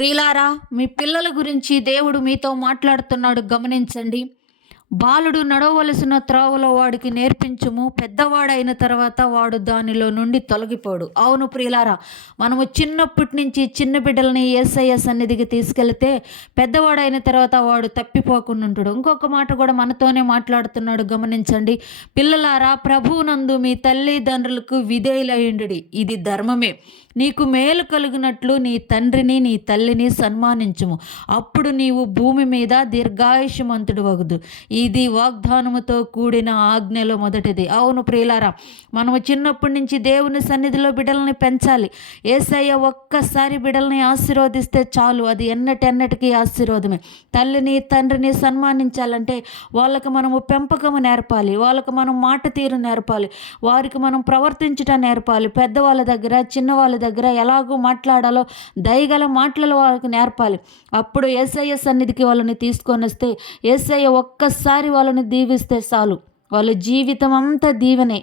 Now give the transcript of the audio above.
ప్రియులారా మీ పిల్లల గురించి దేవుడు మీతో మాట్లాడుతున్నాడు. గమనించండి. బాలుడు నడవలసిన త్రోవలో వాడికి నేర్పించుము. పెద్దవాడైన తర్వాత వాడు దానిలో నుండి తొలగిపోడు. అవును ప్రియులారా మనము చిన్నప్పటి నుంచి చిన్న బిడ్డలని ఏసయ్య సన్నిధికి తీసుకెళ్తే పెద్దవాడైన తర్వాత వాడు తప్పిపోకుండా ఉంటాడు. ఇంకొక మాట కూడా మనతోనే మాట్లాడుతున్నాడు. గమనించండి పిల్లలారా ప్రభువునందు మీ తల్లిదండ్రులకు విధేయులయ్యుండు ఇది ధర్మమే. నీకు మేలు కలిగినట్లు నీ తండ్రిని నీ తల్లిని సన్మానించుము. అప్పుడు నీవు భూమి మీద దీర్ఘాయుషమంతుడు ఈ ఇది వాగ్దానముతో కూడిన ఆజ్ఞలో మొదటిది. అవును ప్రియులారా మనము చిన్నప్పటి నుంచి దేవుని సన్నిధిలో బిడ్డల్ని పెంచాలి. ఏసయ్య ఒక్కసారి బిడ్డల్ని ఆశీర్వదిస్తే చాలు. అది ఎన్నటెన్నటికీ ఆశీర్వాదమే. తల్లిని తండ్రిని సన్మానించాలంటే వాళ్ళకి మనము పెంపకము నేర్పాలి. వాళ్ళకి మనం మాట తీరు నేర్పాలి. వారికి మనం ప్రవర్తించటం నేర్పాలి. పెద్దవాళ్ళ దగ్గర చిన్నవాళ్ళ దగ్గర ఎలాగో మాట్లాడాలో దయగల మాటలు వాళ్ళకి నేర్పాలి. అప్పుడు ఏసయ్య సన్నిధికి వాళ్ళని తీసుకొని వస్తే ఏసయ్య ఒక్కసారి వాళ్ళని దీవిస్తే చాలు. వాళ్ళ జీవితం అంతా దీవెనే.